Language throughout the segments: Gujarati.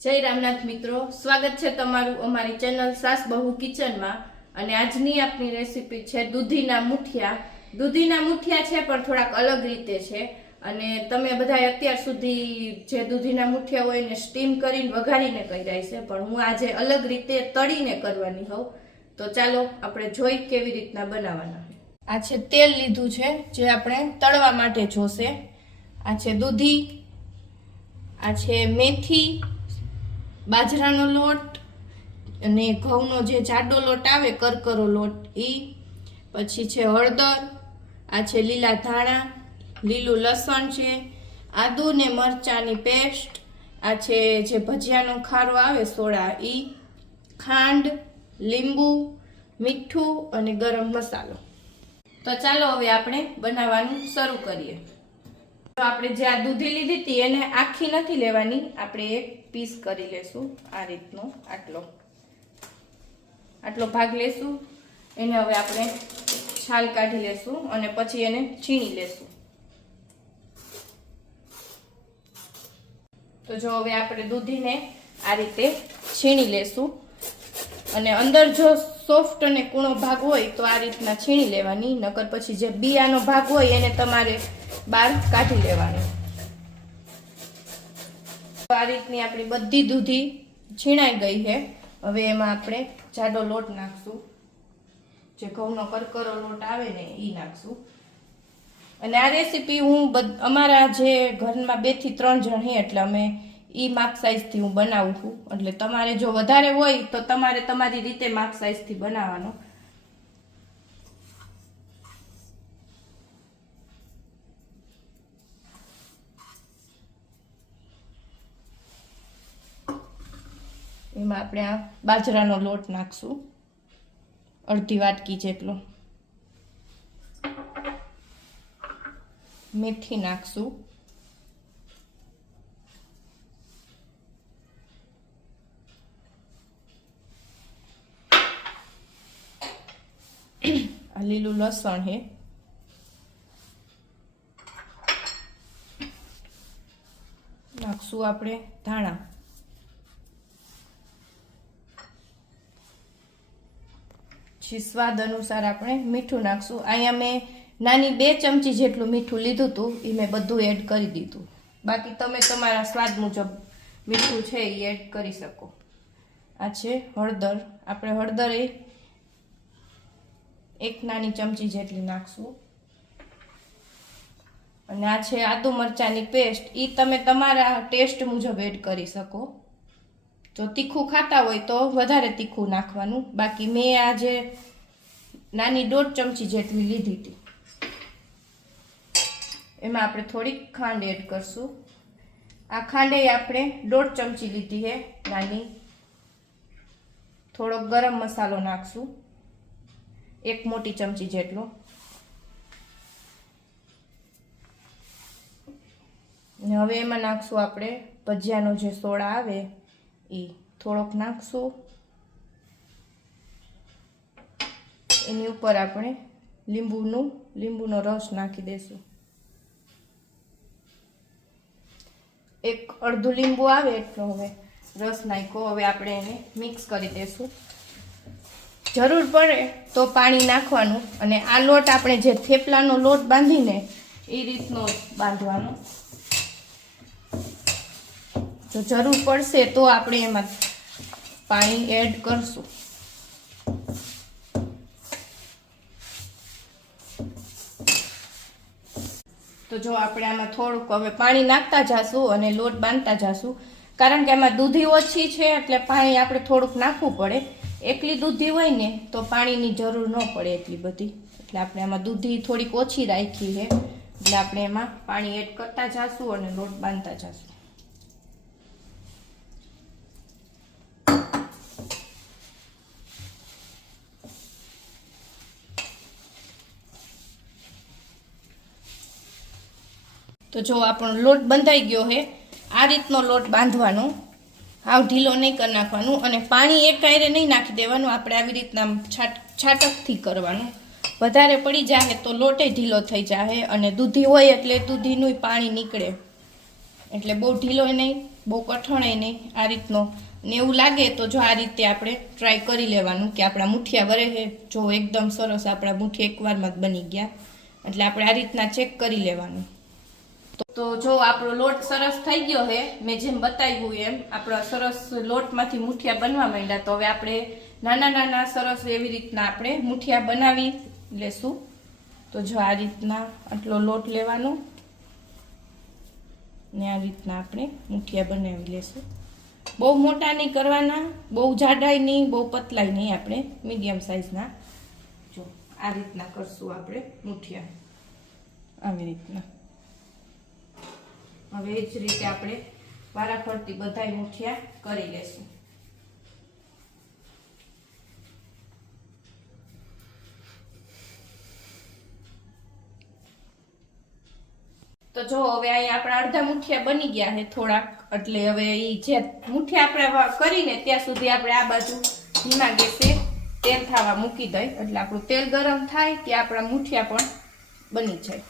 જય રામનાથ મિત્રો, સ્વાગત છે તમારું અમારી ચેનલ સાસ બહુ કિચનમાં। અને આજની આપણી રેસીપી છે દૂધીના મુઠિયા। દૂધીના મુઠિયા છે પણ થોડાક અલગ રીતે છે। અને તમે બધા અત્યાર સુધી જે દૂધીના મુઠિયા હોય એને સ્ટીમ કરીને વઘારીને કર્યા છે, પણ હું આજે અલગ રીતે તળીને કરવાની હોઉં। તો ચાલો આપણે જોઈ કેવી રીતના બનાવવાના। આ છે તેલ લીધું છે જે આપણે તળવા માટે જોશે। આ છે દૂધી, આ છે મેથી, બાજરાનો લોટ અને ઘઉંનો જે જાડો લોટ આવે કરકરો લોટ ઈ, પછી છે હળદર, આ છે લીલા ધાણા, લીલું લસણ છે, આદુ ને મરચાની પેસ્ટ, આ છે જે ભજીયાનો ખારો આવે સોડા ઈ, ખાંડ, લીંબુ, મીઠું અને ગરમ મસાલો। તો ચાલો હવે આપણે બનાવવાનું શરૂ કરીએ। તો આપણે જે આ દૂધી લીધી હતી એને આખી નથી લેવાની, આપણે એક પીસ કરી લેશું। આ રીતનો આટલો ભાગ લેશું, એને હવે આપણે છાલ કાઢી લેશું અને પછી એને છીણી લેશું। તો જો હવે આપણે દૂધીને આ રીતે છીણી લેશું અને અંદર જો સોફ્ટ અને કૂણો ભાગ હોય તો આ રીતના છીણી લેવાની, નકર પછી જે બિયાનો ભાગ હોય એને તમારે બહાર કાઢી લેવાનો। આ રીતની આપણી બધી દૂધી છીણાઈ ગઈ છે। હવે એમાં આપણે જાડો લોટ નાખશું, જે ઘઉંનો કરકરો લોટ આવે ને એ નાખશું। અને આ રેસીપી હું અમારા જે ઘરમાં 2 થી 3 જણ છે એટલે અમે ઈ માપ સાઈઝથી હું બનાવું છું। એટલે તમારે જો વધારે હોય તો તમારે તમારી રીતે માપ સાઈઝથી બનાવવાનો। એમાં આપણે આ બાજરાનો લોટ નાખશું, અડધી વાટકી જેટલો, મેથી નાખશું, આ લીલું લસણ છે, નાખશું આપણે ધાણા, સ્વાદ અનુસાર આપણે મીઠું નાખશું। અહીંયા મેં નાની 2 ચમચી જેટલું મીઠું લીધું હતું, એ મેં બધું એડ કરી દીધું। બાકી તમે તમારા સ્વાદ મુજબ મીઠું છે એ એડ કરી શકો। આ છે હળદર, આપણે હળદર 1 નાની ચમચી જેટલી નાખશું। અને આ છે આદુ મરચાની પેસ્ટ, એ તમે તમારા ટેસ્ટ મુજબ એડ કરી શકો। જો તીખું ખાતા હોય તો વધારે તીખું નાખવાનું, બાકી મેં આજે નાની 1.5 ચમચી જેટલી લીધી હતી। એમાં આપણે થોડીક ખાંડ એડ કરશું। આ ખાંડે આપણે 1.5 ચમચી લીધી છે નાની। થોડોક ગરમ મસાલો નાખશું, 1 મોટી ચમચી જેટલો। અને હવે એમાં નાખશું આપણે ભજીયાનો જે સોડા આવે એ થોડોક નાખશું। એની ઉપર આપણે લીંબુનો રસ નાખી દેશું, 1/2 લીંબુ આવે એટલો હવે રસ નાખ્યો। હવે આપણે એને મિક્સ કરી દેશું। જરૂર પડે તો પાણી નાખવાનું। અને આ લોટ આપણે જે થેપલાનો લોટ બાંધીને એ રીતનો બાંધવાનો। જો જરૂર પડશે તો આપણે એમાં પાણી એડ કરશું। તો જો આપણે આમાં થોડુંક હવે પાણી નાખતા જાશું અને લોટ બાંધતા જાશું, કારણ કે આમાં દૂધી ઓછી છે એટલે પાણી આપણે થોડુંક નાખવું પડે। એકલી દૂધી હોય ને તો પાણીની જરૂર ન પડે એટલી બધી, એટલે આપણે આમાં દૂધી થોડીક ઓછી રાખી છે એટલે આપણે એમાં પાણી એડ કરતા જાશું અને લોટ બાંધતા જાશું। તો જો આપણો લોટ બંધાઈ ગયો છે, આ રીતનો લોટ બાંધવાનો, હાવ ઢીલો નહીં કરી નાખવાનું અને પાણી એક આયરે નહીં નાખી દેવાનું, આપણે આવી રીતના છાટકથી કરવાનું। વધારે પડી જાય તો લોટે ઢીલો થઈ જાય અને દૂધી હોય એટલે દૂધીનું પાણી નીકળે, એટલે બહુ ઢીલો નહીં બહુ કઠણ નહીં, આ રીતનો. ને એવું લાગે તો જો આ રીતે આપણે ટ્રાય કરી લેવાનું કે આપણા મુઠિયા વરે છે. જો એકદમ સરસ આપણા મુઠિયા એકવારમાં જ બની ગયા, એટલે આપણે આ રીતના ચેક કરી લેવાનું. તો જો આપણો લોટ સરસ થઈ ગયો છે, મેં જેમ બતાવ્યું એમ આપણા સરસ લોટમાંથી મુઠિયા બનવા માંડ્યા. તો હવે આપણે નાના નાના સરસ એવી રીતના આપણે મુઠિયા બનાવી લેશું. તો જો આ રીતના આટલો લોટ લેવાનો ને આ રીતના આપણે મુઠિયા બનાવી લેશું. બહુ મોટા નહીં કરવાના, બહુ જાડાઈ નહીં, બહુ પતલાઈ નહીં, આપણે મીડિયમ સાઈઝના. જો આ રીતના કરશું આપણે મુઠિયા, આવી રીતના. હવે એ જ રીતે આપણે વારાફરતી બધાય મુઠિયા કરી લેશું. તો જો હવે અહીંયા આપણા અડધા મુઠિયા બની ગયા છે થોડાક, એટલે હવે એ જે મુઠિયા આપણે કરીને ત્યાં સુધી આપણે આ બાજુ ધીમા ગેસે તેલ થવા મૂકી દઈ, એટલે આપણું તેલ ગરમ થાય ત્યાં આપણા મુઠિયા પણ બની જાય.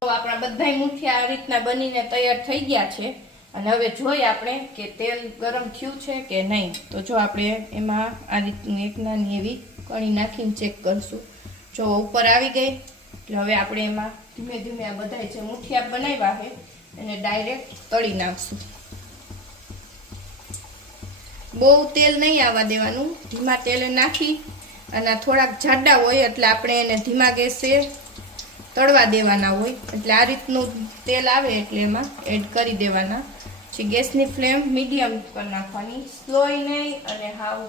તો આપણા બધા મુઠિયા આ રીતના બનીને તૈયાર થઈ ગયા છે. અને હવે જોઈએ આપણે કે તેલ ગરમ થયું છે કે નહીં. તો જો આપણે એમાં આ રીતનું એક નાની એવી કણી નાખીને ચેક કરશું. જો ઉપર આવી ગઈ એટલે હવે આપણે એમાં ધીમે ધીમે આ બધા જે મુઠિયા બનાવ્યા છે એને ડાયરેક્ટ તળી નાખશું. બહુ તેલ નહીં આવવા દેવાનું, ધીમા તેલે નાખી અને થોડાક જાડા હોય એટલે આપણે એને ધીમા ગેસે તળવા દેવાના હોય. એટલે આ રીતનું તેલ આવે એટલે એમાં એડ કરી દેવાના. પછી ગેસની ફ્લેમ મીડિયમ પર નાખવાની, સ્લોય નહીં અને હાવ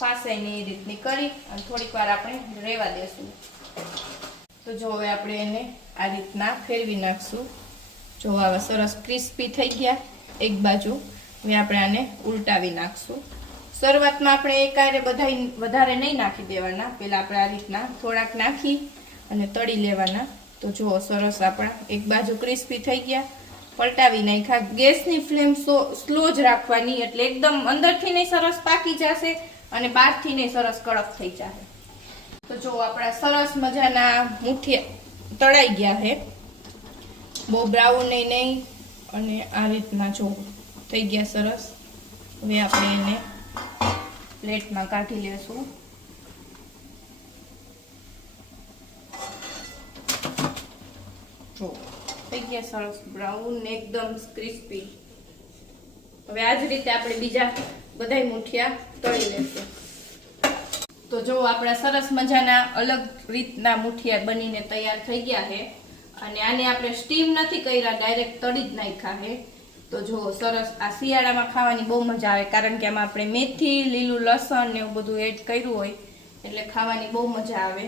ફાસાઈ નહીં, એ રીતની કરી અને થોડીક વાર આપણે રહેવા દેશું. તો જો હવે આપણે એને આ રીતના ફેરવી નાખશું. જો આવા સરસ ક્રિસ્પી થઈ ગયા એક બાજુ. હવે આપણે આને ઉલટાવી નાખશું. શરૂઆતમાં આપણે એકારે બધા વધારે નહીં નાખી દેવાના, પહેલાં આપણે આ રીતના થોડાક નાખી અને તળી લેવાના. તો જુઓ સરસ આપણા એક બાજુ ક્રિસ્પી થઈ ગયા, પલટાવી નાખ્યા. ગેસની ફ્લેમ સ્લો જ રાખવાની, એટલે એકદમ અંદરથી નહીં સરસ પાકી જશે અને બહારથી નહીં સરસ કડક થઈ જશે. તો જો આપણા સરસ મજાના મુઠિયા તળાઈ ગયા છે, બહુ બ્રાઉન નહીં અને આ રીતના જો થઈ ગયા સરસ. હવે આપણે એને પ્લેટમાં કાઢી લેશું. થઈ ગયા સરસ બ્રાઉન ને એકદમ ક્રિસ્પી. હવે આ જ રીતે આપણે બીજા બધાય મુઠિયા તળી લેશું. તો જો આપણા સરસ મજાના અલગ રીતના મુઠિયા બનીને તૈયાર થઈ ગયા છે. અને આને આપણે સ્ટીમ નથી કર્યા, ડાયરેક્ટ તળી જ નાખ્યા છે. તો જો સરસ આ શિયાળામાં ખાવાની બહુ મજા આવે, કારણ કે આમાં આપણે મેથી, લીલું લસણ ને એવું બધું એડ કર્યું હોય એટલે ખાવાની બહુ મજા આવે.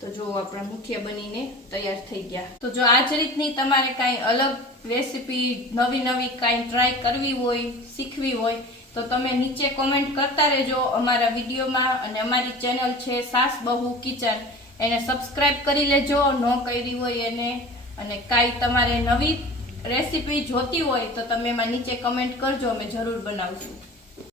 તો જો આપણા મુઠિયા બનીને તૈયાર થઈ ગયા. તો જો આ જ રીતની તમારે કાંઈ અલગ રેસીપી નવી નવી કાંઈ ટ્રાય કરવી હોય, શીખવી હોય તો તમે નીચે કોમેન્ટ કરતા રહેજો અમારા વિડીયોમાં. અને અમારી ચેનલ છે સાસ બહુ કિચન, એને સબસ્ક્રાઇબ કરી લેજો ન કરી હોય એને. અને કાંઈ તમારે નવી રેસીપી જોતી હોય તો તમે એમાં નીચે કમેન્ટ કરજો, અમે જરૂર બનાવશું.